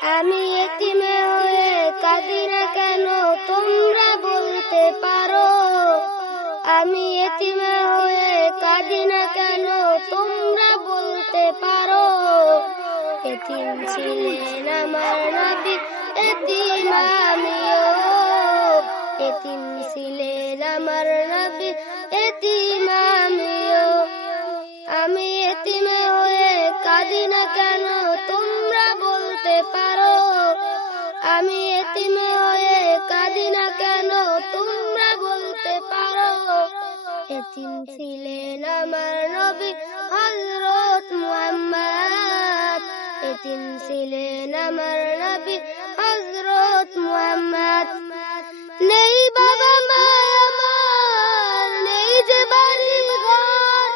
আমি এতিমে হয়ে কাঁদি না কেন তোমরা বলতে পারো? আমি এতিমে হয়ে কাঁদি না কেন তোমরা বলতে পারো? এতিম ছিলেন আমার নবী, এতিম আমিও। এতিম ছিলেন আমার নবী, এতিম আমিও। আমি এতিমে হয়ে কাঁদি না কেন তোমরা বলতে পারো? আমি এতিমে হয়ে কাঁদি না কেন তোমরা বলতে পারো? এতিম ছিলেন আমার নবী হযরত মুহাম্মদ। এতিম ছিলেন আমার নবী হযরত মুহাম্মদ। নেই বাবা মা আমার, নেই যে বাড়ি ঘর।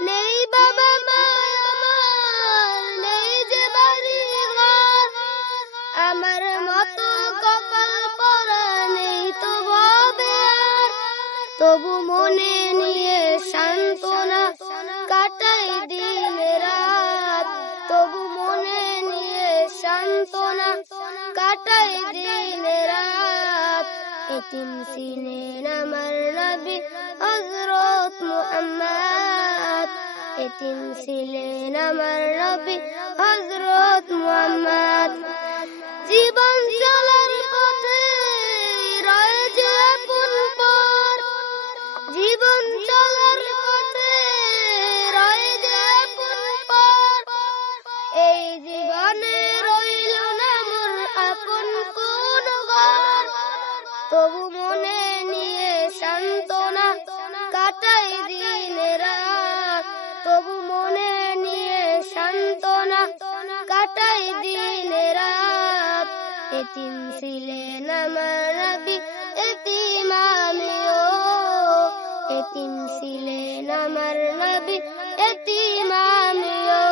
নেই বাবা মা আমার, নেই যে বাড়ি ঘর। আমার মতো কপাল পরা নেই তো ভবে আর। তবু মনে নিয়ে সান্ত্বনা কাটাই দিন রাত। তবু মনে নিয়ে সান্ত্বনা কাটাই দিন রাত। এতিম ছিলেন আমার নবী হযরত মুহাম্মদ। এতিম ছিলেন আমার নবী হযরত মুহাম্মদ। জীবন চলার পথে রয়ে যে আপন পর। জীবন চলার পথে রয়ে যে আপন পর। এই জীবনে রইল না মোর আপন কোন ঘর। তবু মনে নিয়ে সান্ত্বনা কাটাই দিন রাত। তবু মনে নিয়ে সান্ত্বনা কাটাই দিন রাত। এতিম ছিলেন আমার নবী, এতিম আমিও। এতিম ছিলেন আমার নবী, এতিম আমিও।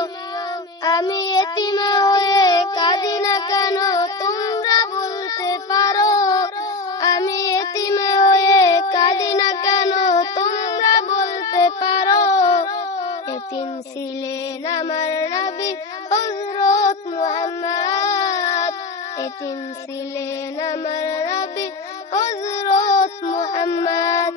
আমি এতিম হয়ে কাঁদি না কেন তোমরা বলতে পারো? আমি এতিম হয়ে কাঁদি না কেন তোমরা বলতে পারো? এতিম ছিলেন আমার নবী হযরত মুহাম্মদ। এতিম ছিলেন আমার নবী হযরত মুহাম্মদ।